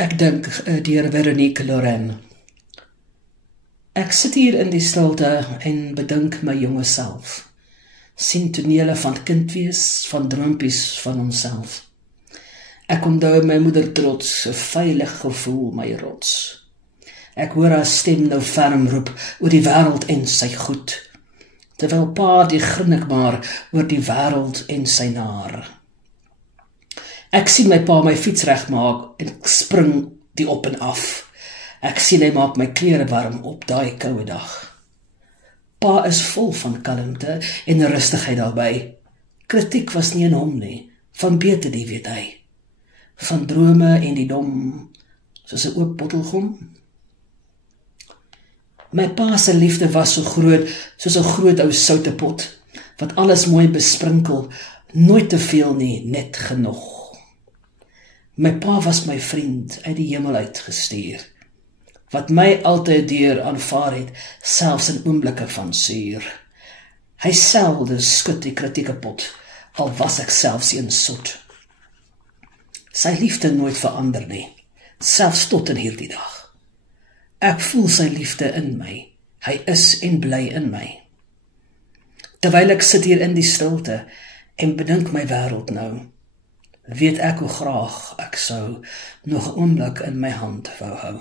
Ek dink deur Veronique Lorraine. Ek sit hier in die stilte en bedink my jonge self. Sien tonele van kindwees, van droompies van onsself. Ek onthou my moeder trots, 'n veilig gevoel my rots. Ek hoor haar stem nou ferm roep oor die wêreld en sy goed, terwyl pa die grinnik maar oor die wêreld en sy naar. Ek sien my pa my fiets regmaak en ek spring die op en af. Ek sien hy maak my klere warm op daai koue dag. Pa is vol van kalmte en rustigheid daarby. Kritiek was nie in hom nie, van beter die weet hy. Van drome en die dom, soos 'n oop bottelgom. My pa se liefde was so groot, soos 'n groot ou soutepot, wat alles mooi besprinkel, nooit te veel nie, net genoeg. My pa was my vriend, uit die hemel uitgestuur, wat my altyd deur aanvaar het, selfs in oomblikke van suur. Hy selde skud die kritieke pot, al was ek selfs een soet. Sy liefde nooit verander nie, selfs tot in hierdie dag. Ek voel sy liefde in my, hy is en bly in my. Terwyl ek sit hier in die stilte en bedink my wêreld nou, weet ek hoe graag ek sou nog 'n oomblik in my hand wou hou.